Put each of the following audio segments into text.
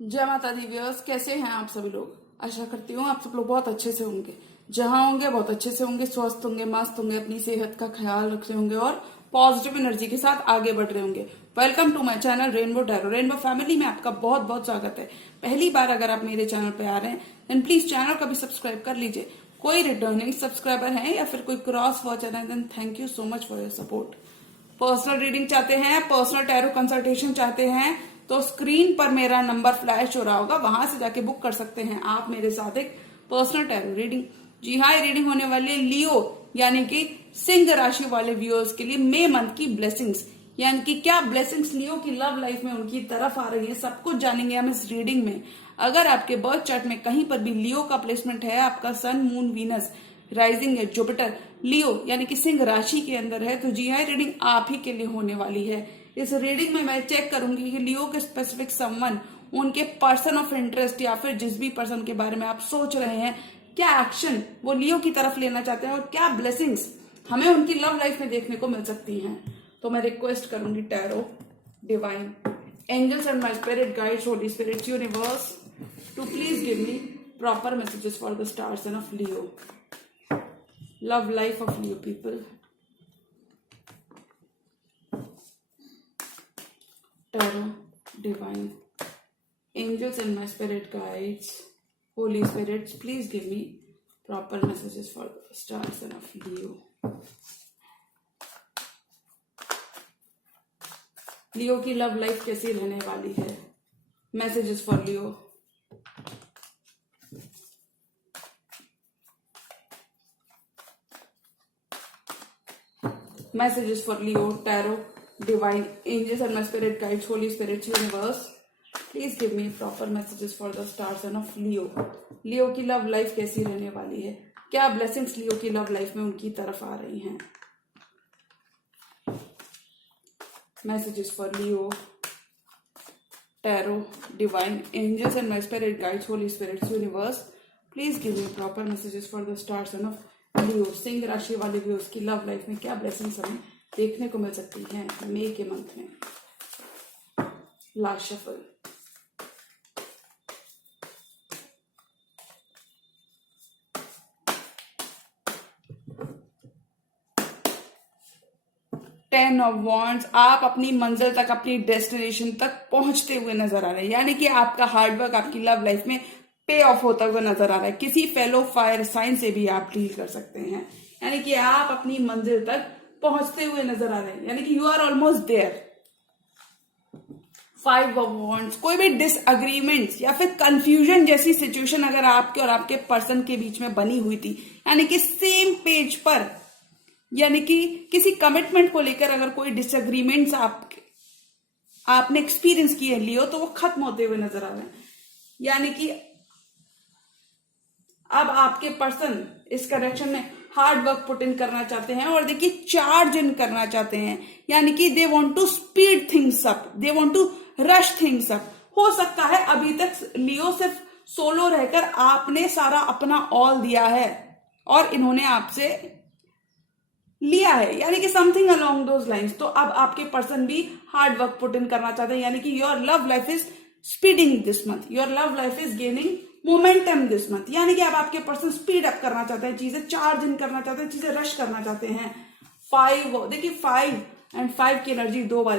जय माता the viewers, कैसे हैं आप सभी लोग। आशा करती हूँ आप सब लोग बहुत अच्छे से होंगे। जहां होंगे बहुत अच्छे से होंगे, स्वस्थ होंगे, मस्त होंगे, अपनी सेहत का ख्याल रख रहे होंगे और पॉजिटिव एनर्जी के साथ आगे बढ़ रहे होंगे। Welcome to my channel rainbow tarot. Rainbow family में आपका बहुत बहुत स्वागत है। पहली बार अगर आप मेरे चैनल पे आ रहे हैं देन प्लीज चैनल को भी सब्सक्राइब कर लीजिए। कोई रिटर्निंग सब्सक्राइबर है या फिर कोई क्रॉस वॉचर है then thank you so much for your support. Personal reading चाहते हैं, पर्सनल टैरो कंसल्टेशन चाहते हैं तो स्क्रीन पर मेरा नंबर फ्लैश हो रहा होगा, वहां से जाके बुक कर सकते हैं आप मेरे साथ एक पर्सनल टैरो रीडिंग। जी हाँ, ये रीडिंग होने वाली है लियो यानी कि सिंह राशि वाले व्यूअर्स के लिए मई मंथ की ब्लेसिंग्स, यानी कि क्या ब्लेसिंग्स लियो की लव लाइफ में उनकी तरफ आ रही है, सब कुछ जानेंगे हम इस रीडिंग में। अगर आपके बर्थ चार्ट में कहीं पर भी लियो का प्लेसमेंट है, आपका सन मून वीनस राइजिंग है जुपिटर लियो यानी कि सिंह राशि के अंदर है, तो जी हाँ रीडिंग आप ही के लिए होने वाली है। इस रीडिंग में मैं चेक करूंगी कि लियो के स्पेसिफिक समवन, उनके पर्सन ऑफ इंटरेस्ट या फिर जिस भी पर्सन के बारे में आप सोच रहे हैं, क्या एक्शन वो लियो की तरफ लेना चाहते हैं और क्या ब्लेसिंग्स हमें उनकी लव लाइफ में देखने को मिल सकती हैं। तो मैं रिक्वेस्ट करूंगी tarot, divine, angels and my spirit guides, holy spirits, universe to please give me proper messages for the star sign of Leo. Love life of Leo people. Tarot, divine, angels and my spirit guides, holy spirits, please give me proper messages for the star sign of Leo. लियो की love life कैसी रहने वाली है। Messages for Leo. Messages for Leo, Tarot, Divine, Angels and my spirit guides, Holy Spirits, Universe. Please give me proper messages for the star sign of Leo. Leo की love life कैसी रहने वाली है, क्या ब्लेसिंग्स लियो की love life में उनकी तरफ आ रही हैं। Messages for Leo, Tarot, Divine, Angels and my spirit guides, Holy Spirits, Universe. Please give me proper messages for the star sign of लियो, सिंह राशि वाले व्यूअर्स की लव लाइफ में क्या ब्लेसिंग्स हमें देखने को मिल सकती हैं मई के मंथ में। Last shuffle. Ten of wands, आप अपनी मंजिल तक, अपनी डेस्टिनेशन तक पहुंचते हुए नजर आ रहे हैं, यानी कि आपका हार्डवर्क आपकी लव लाइफ में पे ऑफ होता हुआ नजर आ रहा है। किसी फेलो फायर साइन से भी आप डील कर सकते हैं, यानी कि आप अपनी मंजिल तक पहुंचते हुए नजर आ रहे हैं, यानी कि you are almost there. Five of wands, कोई भी डिसएग्रीमेंट्स या फिर कंफ्यूजन जैसी सिचुएशन अगर आपके और आपके पर्सन के बीच में बनी हुई थी, यानी कि सेम पेज पर, यानी कि किसी कमिटमेंट को लेकर अगर कोई डिसएग्रीमेंट्स आपने एक्सपीरियंस किए लियो, तो वो खत्म होते हुए नजर आ रहे हैं। यानी कि अब आपके पर्सन इस कनेक्शन में हार्ड वर्क पुट इन करना चाहते हैं और देखिए चार्ज इन करना चाहते हैं, यानी कि they want to speed things up, they want to rush things up. हो सकता है अभी तक लियो सिर्फ सोलो रहकर आपने सारा अपना ऑल दिया है और इन्होंने आपसे लिया है, यानी कि समथिंग अलोंग दोज लाइंस। तो अब आपके पर्सन भी हार्ड वर्क पुट इन करना चाहते हैं, यानी कि your love life is speeding this month, your love life is gaining momentum this month, यानी कि अब आपके पर्सन स्पीड अप करना चाहते हैं, चीजें चार्ज इन करना चाहते हैं, चीजें रश करना चाहते हैं। फाइव, देखिए 5 एंड 5 की एनर्जी दो बार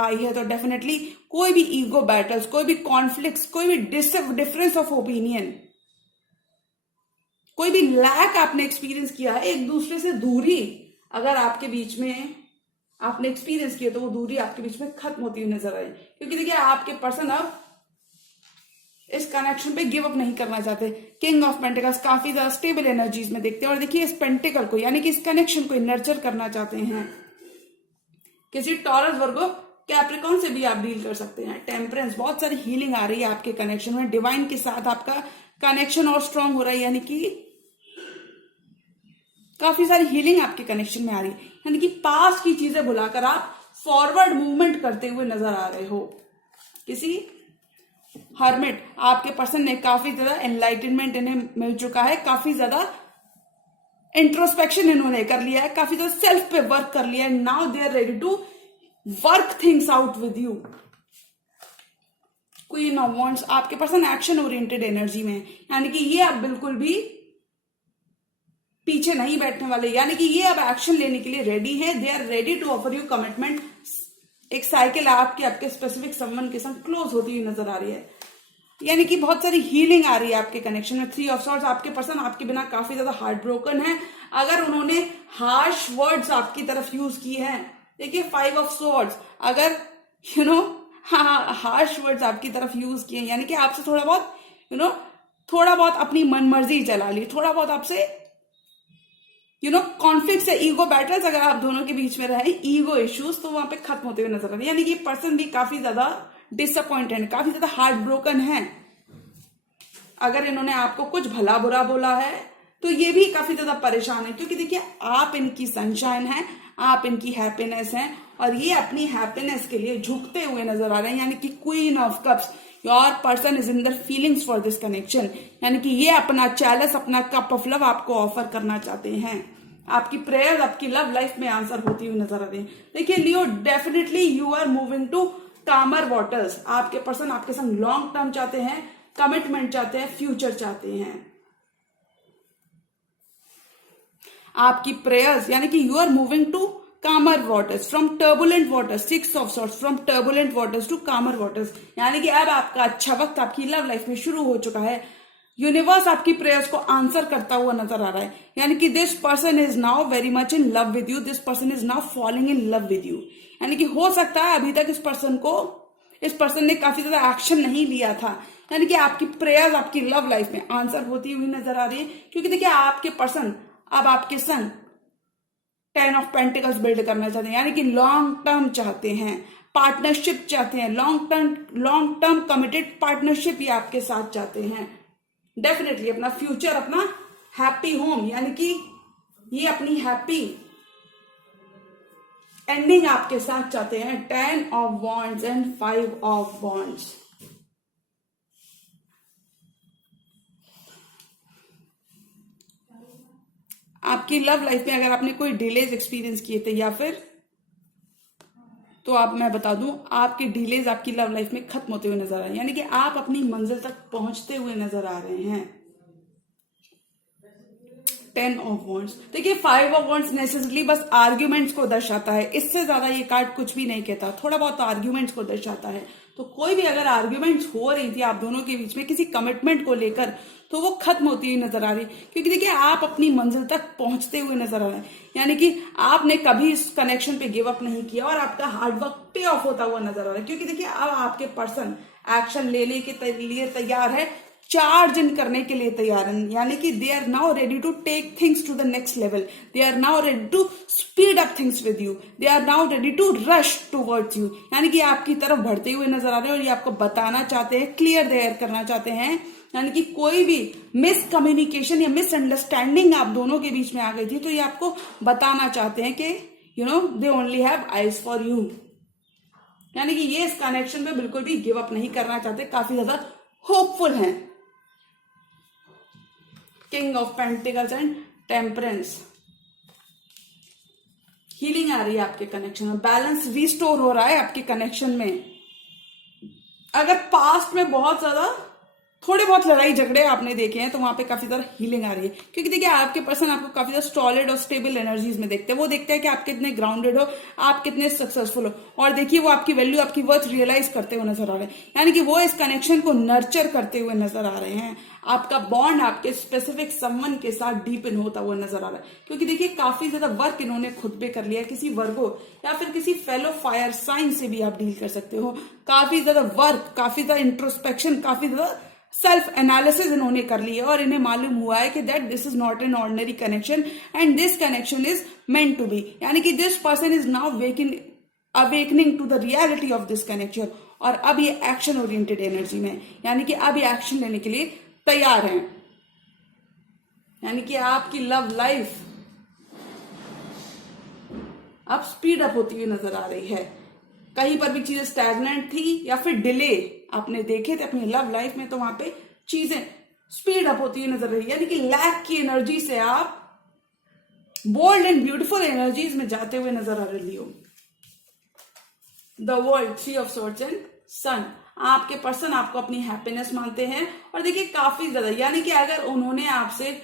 आई है, तो डेफिनेटली कोई भी ईगो बैटल्स, कोई भी कॉन्फ्लिक्ट्स, कोई भी डिफरेंस ऑफ ओपिनियन, कोई भी लैक आपने एक्सपीरियंस किया है, एक दूसरे से दूरी अगर आपके बीच में आपने एक्सपीरियंस किया, तो वो दूरी आपके बीच में खत्म होती हुई नजर आई। क्योंकि देखिए आपके पर्सन अब इस कनेक्शन पे गिव अप नहीं करना चाहते। किंग ऑफ पेंटिकल्स काफी ज्यादा स्टेबल एनर्जीज में देखते हैं और देखिए इस पेंटिकल को, यानी कि इस कनेक्शन को नर्चर करना चाहते हैं। किसी टॉरस, वर्गो, कैप्रिकॉन से भी आप डील कर सकते हैं। टेम्परेंस, बहुत सारी हीलिंग आ रही है आपके कनेक्शन में। डिवाइन के साथ आपका कनेक्शन और स्ट्रांग हो रहा है, यानी कि काफी सारी हीलिंग आपके कनेक्शन में आ रही है, यानी कि पास्ट की चीजें भुलाकर आप फॉरवर्ड मूवमेंट करते हुए नजर आ रहे हो। किसी हर्मिट, आपके पर्सन ने काफी ज्यादा एनलाइटनमेंट इन्हें मिल चुका है, काफी ज्यादा इंट्रोस्पेक्शन इन्होंने कर लिया है, काफी ज्यादा सेल्फ पे वर्क कर लिया है। Now they are ready to work things out with you. Queen of wands, आपके पर्सन एक्शन ओरिएंटेड एनर्जी में है, यानी कि ये अब बिल्कुल भी पीछे नहीं बैठने वाले, यानी कि ये अब एक्शन लेने के लिए रेडी है। They are ready to offer you commitment. एक साइकिल आपके स्पेसिफिक संबंध के संग क्लोज होती हुई नजर आ रही है, यानी कि बहुत सारी हीलिंग आ रही है आपके कनेक्शन में। 3 ऑफ सॉर्ड्स, आपके पर्सन आपके बिना काफी ज्यादा हार्ट ब्रोकन है। अगर उन्होंने हार्श वर्ड्स आपकी तरफ यूज किए हैं, देखिए 5 ऑफ सॉर्ड्स, अगर हार्श वर्ड्स आपकी तरफ यूज किए, यानी कि आपसे थोड़ा बहुत थोड़ा बहुत अपनी मनमर्जी चला ली, थोड़ा बहुत आपसे कॉन्फ्लिक्ट से ईगो बैटल्स अगर आप दोनों के बीच में रहे, ईगो इश्यूज, तो वहां पे खत्म होते हुए नजर आ रहे हैं। यानी कि पर्सन भी काफी ज्यादा डिसअपॉइंटेड, काफी ज्यादा हार्ट ब्रोकन है। अगर इन्होंने आपको कुछ भला बुरा बोला है तो ये भी काफी ज्यादा परेशान है, क्योंकि देखिए आप इनकी सनशाइन है, आप इनकी हैप्पीनेस हैं, और ये अपनी हैप्पीनेस के लिए झुकते हुए नजर आ रहे हैं। यानी कि queen of cups, your person is in the feelings for this connection, यानी कि ये अपना चैलेंज, अपना कप ऑफ लव आपको ऑफर करना चाहते हैं। आपकी प्रेयर, आपकी लव लाइफ में आंसर होती हुई नजर आ रही है। देखिए Leo, definitely you are moving to calmer waters. आपके पर्सन आपके संग लॉन्ग टर्म चाहते हैं, कमिटमेंट चाहते हैं, फ्यूचर चाहते हैं। आपकी प्रेयर्स, यानी कि you are moving to calmer waters from turbulent waters, 6 of swords, from turbulent waters to calmer waters, यानी कि अब आपका अच्छा वक्त आपकी लव लाइफ में शुरू हो चुका है। यूनिवर्स आपकी प्रेयर्स को आंसर करता हुआ नजर आ रहा है, यानी कि this person is now very much in love with you, this person is now falling in love with you. यानी कि हो सकता है अभी तक इस पर्सन ने काफी ज्यादा एक्शन नहीं लिया था, यानी कि आपकी प्रेयर्स आपकी लव लाइफ में आंसर होती हुई नजर आ रही है। क्योंकि देखिए आपके पर्सन अब आपके संग 10 ऑफ पेंटिकल्स बिल्ड करना चाहते हैं, यानी कि लॉन्ग टर्म चाहते हैं, पार्टनरशिप चाहते हैं, लॉन्ग टर्म कमिटेड पार्टनरशिप ये आपके साथ चाहते हैं। डेफिनेटली अपना फ्यूचर, अपना हैप्पी होम, यानी कि ये अपनी हैप्पी एंडिंग आपके साथ चाहते हैं। 10 of wands and 5 of wands. आपकी लव लाइफ में अगर आपने कोई डिलेज एक्सपीरियंस किए थे या फिर, तो मैं बता दूं, आपके डिलेज आपकी लव लाइफ में खत्म होते हुए नजर आ रहे हैं, यानी कि आप अपनी मंजिल तक पहुंचते हुए नजर आ रहे हैं। 10 ऑफ वॉन्ड्स, देखिए 5 ऑफ वॉन्ड्स नेसेसरली बस आर्ग्यूमेंट्स को दर्शाता है, इससे ज्यादा ये कार्ड कुछ भी नहीं कहता, थोड़ा बहुत आर्ग्यूमेंट्स को दर्शाता है। तो कोई भी अगर आर्ग्यूमेंट्स हो रही थी आप दोनों के बीच में किसी कमिटमेंट को लेकर, तो वो खत्म होती हुई नजर आ रही, क्योंकि देखिए आप अपनी मंजिल तक पहुंचते हुए नजर आ रहे हैं, यानी कि आपने कभी इस कनेक्शन पे गिव अप नहीं किया और आपका हार्डवर्क पे ऑफ होता हुआ नजर आ रहा है। क्योंकि देखिए अब आपके पर्सन एक्शन लेने के लिए तैयार है, चार्ज इन करने के लिए तैयार है, यानी कि they are now ready to take things to the next level, they are now ready to speed up things with you, they are now ready to rush towards you, यानी कि आपकी तरफ बढ़ते हुए नजर आ रहे हैं और ये आपको बताना चाहते हैं, क्लियर देयर करना चाहते हैं, यानी कि कोई भी मिसकम्युनिकेशन या मिसअंडरस्टैंडिंग आप दोनों के बीच में आ गई थी तो ये आपको बताना चाहते हैं कि they only have eyes for you, यानी कि ये इस कनेक्शन पे बिल्कुल भी गिव अप नहीं करना चाहते, काफी ज्यादा होपफुल हैं। King of pentacles and temperance, healing आ रही है आपके कनेक्शन में, बैलेंस रिस्टोर हो रहा है आपके कनेक्शन में। अगर पास्ट में बहुत ज्यादा थोड़े बहुत लड़ाई झगड़े आपने देखे हैं तो वहां पे काफी ज्यादा हीलिंग आ रही है, क्योंकि देखिए आपके पर्सन आपको काफी ज्यादा सॉलिड और स्टेबल एनर्जीज में देखते हैं, वो देखते हैं कि आप कितने ग्राउंडेड हो, आप कितने सक्सेसफुल हो, और देखिए वो आपकी वैल्यू, आपकी वर्थ रियलाइज करते हुए नजर आ रहे हैं, यानी कि वो इस कनेक्शन को नर्चर करते हुए नजर आ रहे हैं। आपका बॉन्ड आपके स्पेसिफिक समवन के साथ डीपन होता हुआ नजर आ रहा है, क्योंकि देखिए काफी ज्यादा वर्क इन्होंने खुद पे कर लिया, किसी वर्गो या फिर किसी फेलो फायर साइन से भी आप डील कर सकते हो। काफी ज्यादा वर्क, काफी ज्यादा इंट्रोस्पेक्शन, काफी ज्यादा सेल्फ एनालिसिस इन्होंने कर ली है और इन्हें मालूम हुआ है कि that this is not an ordinary connection and this connection is meant to be, यानी कि this person is now awakening to the reality of this connection, और अब ये एक्शन ओरिएंटेड एनर्जी में, यानी कि अब ये एक्शन लेने के लिए तैयार हैं, यानी कि आपकी लव लाइफ अब स्पीड अप होती हुई नजर आ रही है। कहीं पर भी चीजें स्टैग्नेंट थी या फिर डिले आपने देखे थे अपनी लव लाइफ में, तो वहां पे चीजें स्पीड अप होती हुई नजर आ रही है, यानी कि लैक की एनर्जी से आप बोल्ड एंड ब्यूटीफुल एनर्जीज में जाते हुए नजर आ रही हो। The world, 3 of swords and sun, आपके पर्सन आपको अपनी हैप्पीनेस मानते हैं। और देखिए काफी ज्यादा, यानी कि अगर उन्होंने आपसे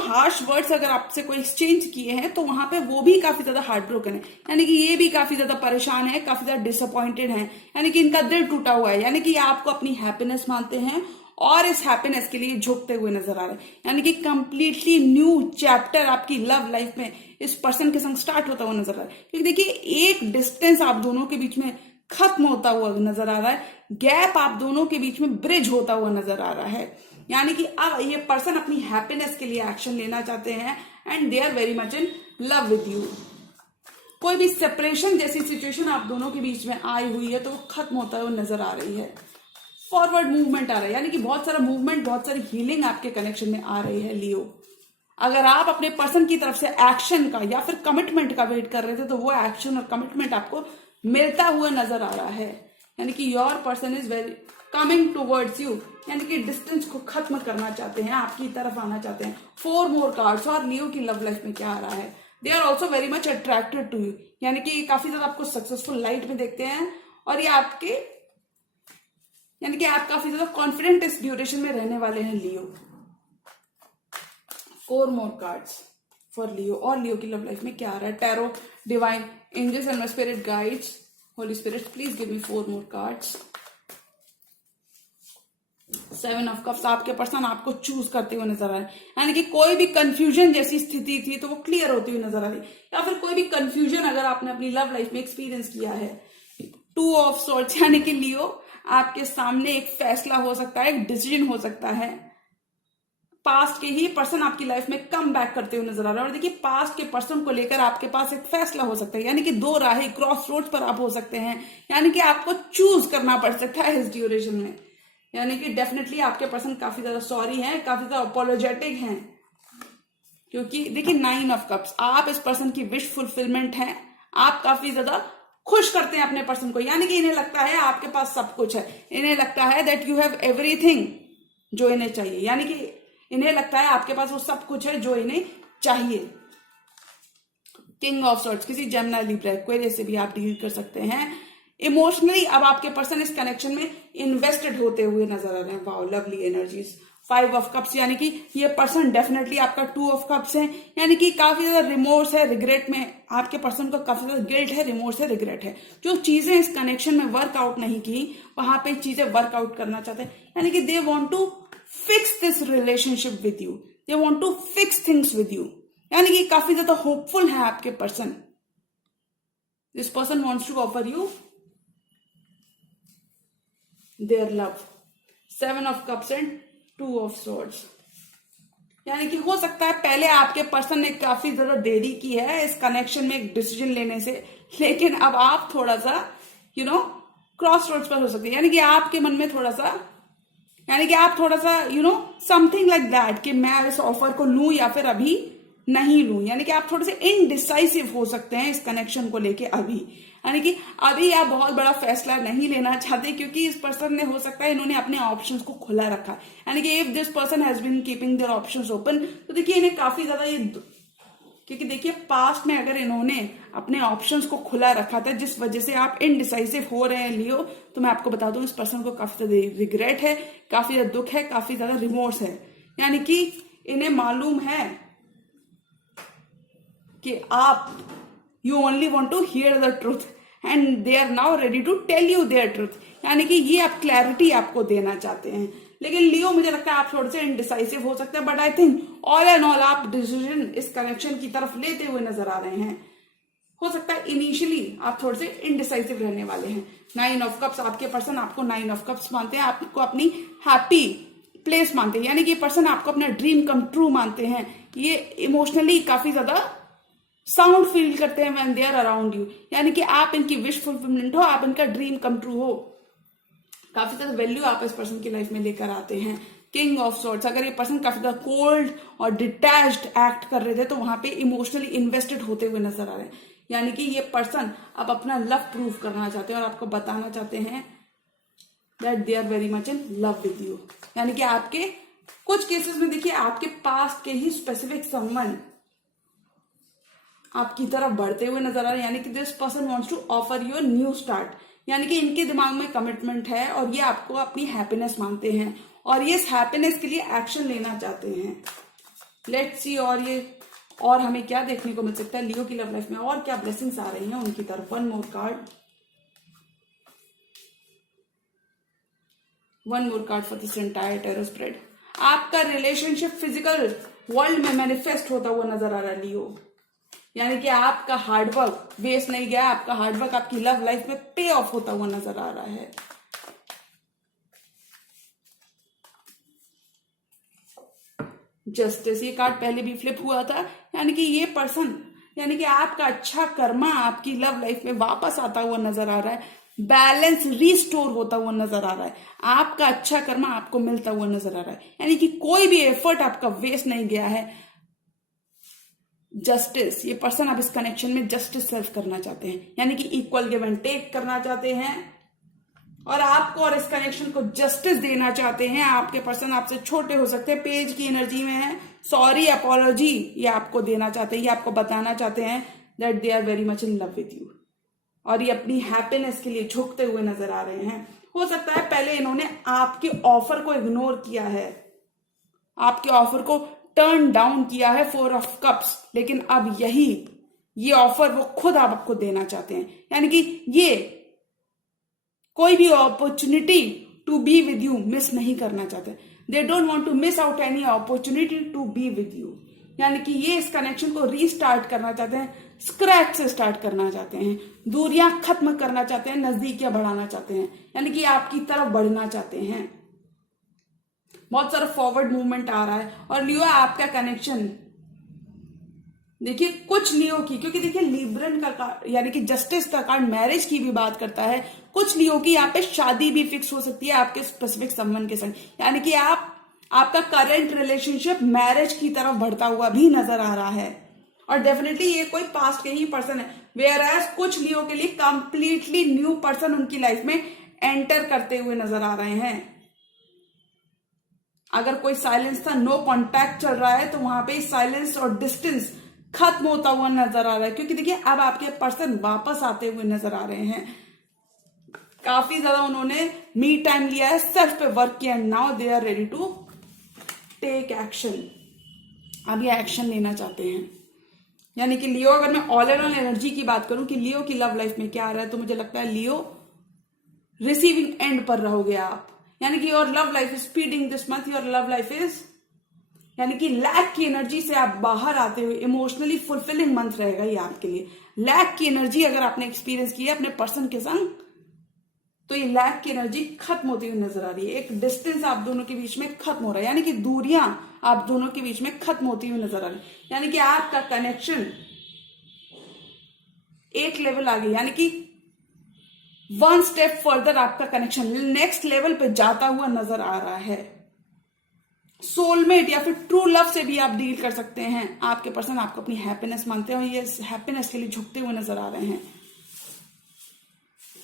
हार्श वर्ड्स अगर आपसे कोई एक्सचेंज किए हैं तो वहां पे वो भी काफी ज्यादा हार्ट ब्रोकन है, यानी कि ये भी काफी ज्यादा परेशान है, काफी ज्यादा डिसअपॉइंटेड है, यानी कि इनका दिल टूटा हुआ है, यानी कि ये आपको अपनी हैप्पीनेस मानते हैं और इस हैप्पीनेस के लिए झुकते हुए नजर आ रहे हैं। यानी कि कंप्लीटली न्यू चैप्टर आपकी लव लाइफ में इस पर्सन के संग स्टार्ट होता हुआ नजर आ रहा है। क्योंकि देखिए एक डिस्टेंस आप दोनों के बीच में खत्म होता हुआ नजर आ रहा है, गैप आप दोनों के बीच में ब्रिज होता हुआ नजर आ रहा है। यानी कि अब ये पर्सन अपनी हैप्पीनेस के लिए एक्शन लेना चाहते हैं and they are very much in love with you. कोई भी सेपरेशन जैसी सिचुएशन आप दोनों के बीच में आई हुई है तो वो खत्म होता हुआ नजर आ रही है। फॉरवर्ड मूवमेंट आ रहा है, यानी कि बहुत सारा मूवमेंट, बहुत सारी हीलिंग आपके कनेक्शन में आ रही है लियो। अगर आप अपने पर्सन की तरफ से एक्शन का या फिर कमिटमेंट का वेट कर रहे थे तो वो एक्शन और कमिटमेंट आपको मिलता हुआ नजर आ रहा है। यानी कि your person is very coming towards you, यानी कि डिस्टेंस को खत्म करना चाहते हैं, आपकी तरफ आना चाहते हैं। 4 मोर कार्ड्स। और लियो की लव लाइफ में क्या आ रहा है, they are also very much attracted to you, यानी कि काफी ज्यादा आपको सक्सेसफुल लाइट में देखते हैं और ये आपके, यानी कि आप काफी ज्यादा कॉन्फिडेंट इस ड्यूरेशन में रहने वाले हैं लियो। 4 मोर कार्ड्स फॉर लियो। और लियो की लव लाइफ में क्या आ रहा है, tarot, divine, angels and my spirit guides, holy spirit please give me 4 more cards. 7 of cups. आपके पर्सन आपको चूज करते हुए नजर आ रहे हैं, यानी कि कोई भी कंफ्यूजन जैसी स्थिति थी तो वो क्लियर होती हुई नजर आ रही है, या फिर कोई भी कंफ्यूजन अगर आपने अपनी लव लाइफ में एक्सपीरियंस किया है। 2 ऑफ सॉर्ड्स, यानी कि लियो आपके सामने एक फैसला हो सकता है, एक डिसीजन हो सकता है। पास्ट के ही पर्सन आपकी लाइफ में कम बैक करते हुए नजर आ रहा है। और देखिए पास्ट के पर्सन को लेकर आपके पास एक फैसला हो सकता है, यानी कि 2 राहें, क्रॉस रोड पर आप हो सकते हैं, यानी कि आपको चूज करना पड़ सकता है इस ड्यूरेशन में। यानी कि डेफिनेटली आपके पर्सन काफी ज्यादा सॉरी हैं, काफी ज्यादा अपोलोजेटिक हैं, क्योंकि देखिए 9 ऑफ कप्स, आप इस पर्सन की विश फुलफिलमेंट हैं। आप काफी ज्यादा खुश करते हैं अपने पर्सन को, यानी कि इन्हें लगता है आपके पास सब कुछ है, इन्हें लगता है दैट यू हैव एवरीथिंग जो इन्हें चाहिए, यानी कि इन्हें लगता है आपके पास वो सब कुछ है जो इन्हें चाहिए। किंग ऑफ सॉर्ड्स, किसी जेमिनी, लिब्रा, एक्वेरियस से भी आप डील कर सकते हैं। इमोशनली अब आपके पर्सन इस कनेक्शन में इन्वेस्टेड होते हुए नजर आ रहे हैं। Wow, lovely energies. 5 of cups, यानी कि ये पर्सन डेफिनेटली आपका 2 ऑफ कप्स है, यानी कि काफी ज्यादा रिमोर्स है, रिग्रेट में आपके पर्सन को काफी ज्यादा गिल्ट है, रिमोर्स है, रिग्रेट है। जो चीजें इस कनेक्शन में वर्कआउट नहीं की वहां पे चीजें वर्कआउट करना चाहते हैं, यानी कि they want to fix this relationship with you, they want to fix things with you, यानी कि काफी ज्यादा होपफुल है आपके person. This person wants to offer you their love. 7 of cups and 2 of swords, यानी कि हो सकता है पहले आपके पर्सन ने काफी ज्यादा देरी की है इस कनेक्शन में एक डिसीजन लेने से, लेकिन अब आप थोड़ा सा क्रॉस रोड्स पर हो सकते हैं, यानी कि आपके मन में थोड़ा सा, यानी कि आप थोड़ा सा समथिंग लाइक दैट कि मैं इस ऑफर को लूं या फिर अभी नहीं लूं, यानी कि आप थोड़े से इनडिसाइसिव हो सकते हैं इस कनेक्शन को लेके अभी, यानी कि अभी आप बहुत बड़ा फैसला नहीं लेना चाहते, क्योंकि इस पर्सन ने, हो सकता है इन्होंने अपने ऑप्शंस को खुला रखा, यानी कि if this person has been keeping their options open, तो देखिए इन्हें काफी ज्यादा क्योंकि देखिए पास्ट में अगर इन्होंने अपने ऑप्शंस को खुला रखा था जिस वजह से आप इनडिसाइसिव हो रहे हैं लियो, तो मैं आपको बता दूं इस पर्सन को काफी ज्यादा रिग्रेट है, काफी ज्यादा दुख है, काफी ज्यादा रिमोर्स है, यानी कि इन्हें मालूम है कि आप you only want to hear the truth and they are now ready to tell you their truth, यानी कि ये आप क्लैरिटी आपको देना चाहते हैं। लेकिन लियो मुझे लगता है आप थोड़े से इनडिसाइसिव हो सकते हैं, but I think all and all आप डिसीजन इस कनेक्शन की तरफ लेते हुए नजर आ रहे हैं। हो सकता है इनिशियली आप थोड़े से इनडिसाइसिव रहने वाले हैं। 9 ऑफ कप्स, आपके पर्सन आपको 9 ऑफ कप्स मानते हैं, आपको अपनी हैप्पी प्लेस मानते हैं, यानी कि पर्सन आपको अपना ड्रीम कम ट्रू मानते हैं। ये इमोशनली काफी ज्यादा साउंड फील करते हैं when they are around you, यानी कि आप इनकी विश फुलफिलमेंट हो, आप इनका ड्रीम कम ट्रू हो, काफी ज्यादा वैल्यू आप इस पर्सन की लाइफ में लेकर आते हैं। किंग ऑफ सॉर्ड्स, अगर ये पर्सन काफी ज्यादा कोल्ड और डिटैच्ड एक्ट कर रहे थे तो वहां पे इमोशनली इन्वेस्टेड होते हुए नजर आ रहे हैं, यानी कि ये पर्सन अब अपना लव प्रूव करना चाहते हैं और आपको बताना चाहते हैं that they are very much in love with you, यानी कि आपके कुछ केसेस में देखिए आपके पास के ही स्पेसिफिक समवन आपकी तरफ बढ़ते हुए नजर आ रहे हैं, यानी कि this person wants to offer you a new start, यानी कि इनके दिमाग में कमिटमेंट है और ये आपको अपनी हैप्पीनेस मानते हैं और ये इस हैप्पीनेस के लिए एक्शन लेना चाहते हैं। लेट्स सी और हमें क्या देखने को मिल सकता है लियो की लव लाइफ में, और क्या ब्लेसिंग्स आ रही हैं उनकी तरफ। One more card for this entire tarot spread. आपका रिलेशनशिप फिजिकल वर्ल्ड में मैनिफेस्ट होता हुआ नजर आ रहा है लियो, यानी कि आपका हार्डवर्क वेस्ट नहीं गया, आपका हार्डवर्क आपकी लव लाइफ में पे ऑफ होता हुआ नजर आ रहा है। जस्टिस, ये कार्ड पहले भी फ्लिप हुआ था, यानी कि ये पर्सन, यानी कि आपका अच्छा कर्मा आपकी लव लाइफ में वापस आता हुआ नजर आ रहा है, बैलेंस रिस्टोर होता हुआ नजर आ रहा है, आपका अच्छा कर्मा आपको मिलता हुआ नजर आ रहा है, यानी कि कोई भी एफर्ट आपका वेस्ट नहीं गया है। जस्टिस, ये पर्सन आप इस कनेक्शन में जस्टिस सर्व करना चाहते हैं, यानी कि इक्वल गिव एंड टेक करना चाहते हैं और आपको और इस कनेक्शन को जस्टिस देना चाहते हैं। आपके पर्सन आपसे छोटे हो सकते हैं, पेज की एनर्जी में है, सॉरी अपॉलॉजी ये आपको देना चाहते हैं, ये आपको बताना चाहते हैं that they are very much in love with you और ये अपनी हैप्पीनेस के लिए झुकते हुए नजर आ रहे हैं। हो सकता है पहले इन्होंने आपके ऑफर को इग्नोर किया है, आपके ऑफर को टर्न डाउन किया है, 4 ऑफ कप्स, लेकिन अब ये ऑफर वो खुद आपको देना चाहते हैं, यानी कि ये कोई भी opportunity to be with you miss नहीं करना चाहते। They don't want to miss out any opportunity to be with you, यानी कि ये इस कनेक्शन को रीस्टार्ट करना चाहते हैं, स्क्रैच से स्टार्ट करना चाहते हैं, दूरियां खत्म करना चाहते हैं, नजदीकियां बढ़ाना चाहते हैं, यानी कि आपकी तरफ बढ़ना चाहते हैं। बहुत सारा फॉरवर्ड मूवमेंट आ रहा है और लियो आपका कनेक्शन देखिए कुछ लियो की, क्योंकि देखिए लिब्रन का कार्ड यानी कि जस्टिस का कार्ड मैरिज की भी बात करता है, कुछ लियो की यहाँ पे शादी भी फिक्स हो सकती है आपके स्पेसिफिक संबंध के संग, यानी कि आपका करंट रिलेशनशिप मैरिज की तरफ बढ़ता हुआ भी नजर आ रहा है और डेफिनेटली ये कोई पास्ट के ही पर्सन है, वेयर एज कुछ लियो के लिए कंप्लीटली न्यू पर्सन उनकी लाइफ में एंटर करते हुए नजर आ रहे हैं। अगर कोई साइलेंस था, नो कॉन्टैक्ट चल रहा है, तो वहां पे साइलेंस और डिस्टेंस खत्म होता हुआ नजर आ रहा है, क्योंकि देखिए अब आपके पर्सन वापस आते हुए नजर आ रहे हैं। काफी ज्यादा उन्होंने मी टाइम लिया है, सेल्फ पे वर्क किया, now they are ready to take action. अब ये एक्शन लेना चाहते हैं, यानी कि लियो, अगर मैं ऑल एंड ऑल एनर्जी की बात करूं कि लियो की लव लाइफ में क्या आ रहा है, तो मुझे लगता है लियो रिसीविंग एंड पर रहोगे आप, यानी कि your love life is speeding this month, your love life is, यानी कि लैक की एनर्जी से आप बाहर आते हुए इमोशनली फुलफिलिंग मंथ रहेगा ये आपके लिए। लैक की एनर्जी अगर आपने एक्सपीरियंस की है अपने पर्सन के संग, तो ये लैक की एनर्जी खत्म होती हुई नजर आ रही है, एक डिस्टेंस आप दोनों के बीच में खत्म हो रहा है, यानी कि दूरियां आप दोनों के बीच में खत्म होती हुई नजर आ रही है, यानी कि आपका कनेक्शन एक लेवल आगे, यानी कि 1 स्टेप फर्दर आपका कनेक्शन नेक्स्ट लेवल पे जाता हुआ नजर आ रहा है। सोलमेट या फिर ट्रू लव से भी आप डील कर सकते हैं। आपके पर्सन आपको अपनी हैप्पीनेस मानते हैं और ये हैप्पीनेस के लिए झुकते हुए नजर आ रहे हैं।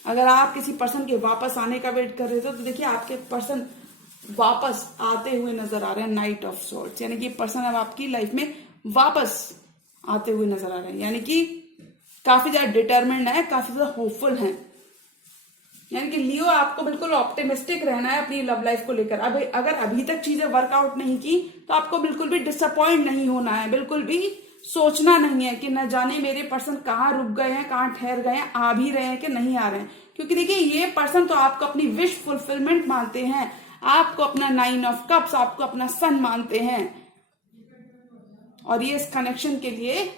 अगर आप किसी पर्सन के वापस आने का वेट कर रहे थे, तो देखिए आपके पर्सन वापस आते हुए नजर आ रहे हैं, नाइट ऑफ सॉर्ड्स, यानी कि पर्सन अब आपकी लाइफ में वापस आते हुए नजर आ रहे हैं, यानी कि काफी ज्यादा डिटरमिन्ड है, काफी ज्यादा होपफुल है, यानी कि लियो आपको बिल्कुल ऑप्टिमिस्टिक रहना है अपनी लव लाइफ को लेकर। अब अगर अभी तक चीजें वर्कआउट नहीं की, तो आपको बिल्कुल भी डिसअपॉइंट नहीं होना है, बिल्कुल भी सोचना नहीं है कि न जाने मेरे पर्सन कहाँ रुक गए हैं, कहाँ ठहर गए हैं, आ भी रहे हैं कि नहीं आ रहे हैं, क्योंकि देखिए ये पर्सन तो आपको अपनी विश फुलफिलमेंट मानते हैं, आपको अपना 9 ऑफ कप्स, आपको अपना सन मानते हैं और ये इस कनेक्शन के लिए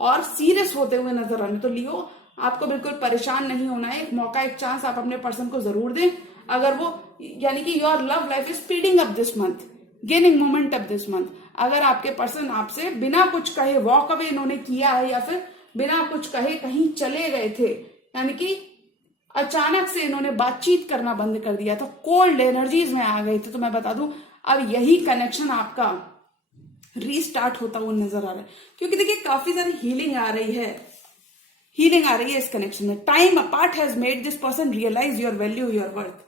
और सीरियस होते हुए नजर आ रहे हैं। तो लियो आपको बिल्कुल परेशान नहीं होना है, एक मौका, एक चांस आप अपने पर्सन को जरूर दें। अगर वो, यानी कि your love life is speeding up this month, gaining moment up this month. अगर आपके पर्सन आपसे बिना कुछ कहे वॉक अवे इन्होंने किया है या फिर बिना कुछ कहे कहीं चले गए थे, यानी कि अचानक से इन्होंने बातचीत करना बंद कर दिया था, कोल्ड एनर्जीज में आ गए थे, तो मैं बता दूं अब यही कनेक्शन आपका रीस्टार्ट होता हुआ नजर आ रहा है, क्योंकि देखिए काफी सारी हीलिंग आ रही है इस कनेक्शन में। Time apart has made this person realise your value, your worth,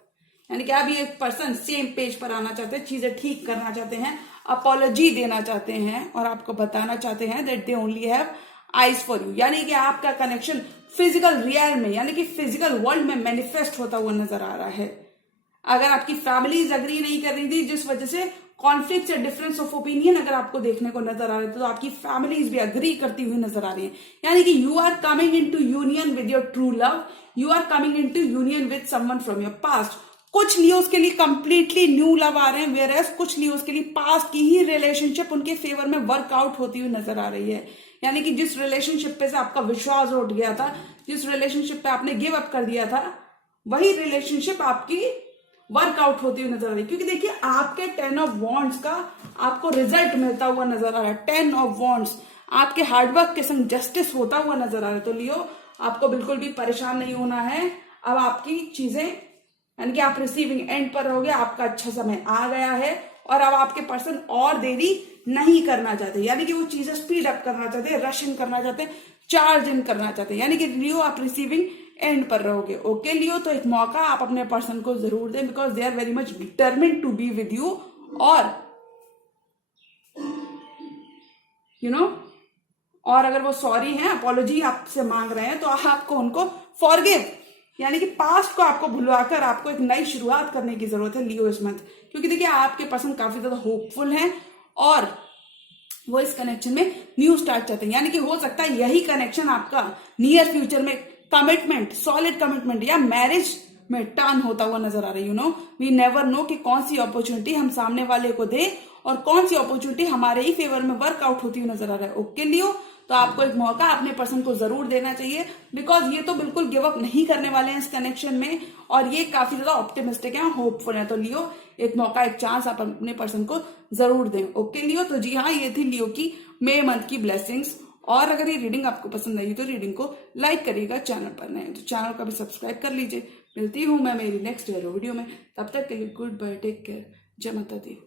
यानी कि अब ये पर्सन सेम पेज पर आना चाहते हैं, चीजें ठीक करना चाहते हैं, अपॉलॉजी देना चाहते हैं और आपको बताना चाहते हैं that they only have eyes for you, यानी कि आपका कनेक्शन फिजिकल रियल में यानी कि फिजिकल वर्ल्ड में मैनिफेस्ट होता हुआ नजर आ रहा है। अगर आपकी फैमिलीज अग्री नहीं कर रही थी, जिस वजह से कॉन्फ्लिक्ट या डिफरेंस ऑफ ओपिनियन अगर आपको देखने को नजर आ रहे थे, तो आपकी फैमिलीज भी अग्री करती हुई नजर आ रही है। यानी कि you are coming into union with your true love, you are coming into union with someone from your past. कुछ लियोस के लिए कंप्लीटली न्यू लव आ रहे हैं, वेयर एज कुछ लियोस के लिए पास्ट की ही रिलेशनशिप उनके फेवर में वर्कआउट होती हुई नजर आ रही है। यानी कि जिस रिलेशनशिप पे से आपका विश्वास उठ गया था, जिस रिलेशनशिप पे आपने गिव अप कर दिया था, वही रिलेशनशिप आपकी वर्कआउट होती हुई नजर आ रही है। क्योंकि देखिए आपके 10 ऑफ वॉन्ड्स का आपको रिजल्ट मिलता हुआ नजर आ रहा है। 10 ऑफ वॉन्ड्स आपके हार्डवर्क के संग जस्टिस होता हुआ नजर आ रहा है। तो लियो आपको बिल्कुल भी परेशान नहीं होना है। अब आपकी चीजें यानी कि आप रिसीविंग एंड पर रहोगे, आपका अच्छा समय आ गया है और अब आपके पर्सन और देरी नहीं करना चाहते, यानी कि वो चीजें स्पीड अप करना चाहते हैं, रश इन करना चाहते हैं, चार्ज इन करना चाहते हैं। यानी कि लियो आप रिसीविंग एंड पर रहोगे। ओके लियो, तो एक मौका आप अपने पर्सन को जरूर दें, because they are very much determined to be with you. और और अगर वो सॉरी हैं, अपॉलॉजी आपसे मांग रहे हैं, तो आपको उनको फॉरगिव यानी कि पास्ट को आपको भुलवाकर आपको एक नई शुरुआत करने की जरूरत है लियो इस मंथ। क्योंकि देखिए आपके पर्सन काफी ज्यादा होपफुल हैं और वो इस कनेक्शन में न्यू स्टार्ट चाहते हैं। यानी कि हो सकता है यही कनेक्शन आपका नियर फ्यूचर में कमिटमेंट, सॉलिड कमिटमेंट या मैरिज में टर्न होता हुआ नजर आ रही है। वी नेवर नो कि कौन सी अपॉर्चुनिटी हम सामने वाले को दे और कौन सी अपॉर्चुनिटी हमारे ही फेवर में वर्कआउट होती हुई नजर आ रहा है। ओके लियो, तो आपको एक मौका अपने पर्सन को जरूर देना चाहिए, बिकॉज ये तो बिल्कुल गिव अप नहीं करने वाले हैं इस कनेक्शन में और ये काफी ज्यादा ऑप्टिमिस्टिक है, होपफुल है। तो लियो एक मौका, एक चांस आप अपने पर्सन को जरूर दें। ओके लियो, तो जी हाँ, ये थी लियो की मई मंथ की ब्लेसिंग्स। और अगर ये रीडिंग आपको पसंद आई तो रीडिंग को लाइक करिएगा, चैनल पर नए तो चैनल को भी सब्सक्राइब कर लीजिए। मिलती हूँ मैं मेरी नेक्स्ट वीडियो में, तब तक के लिए गुड बाय, टेक केयर, जय माता दी।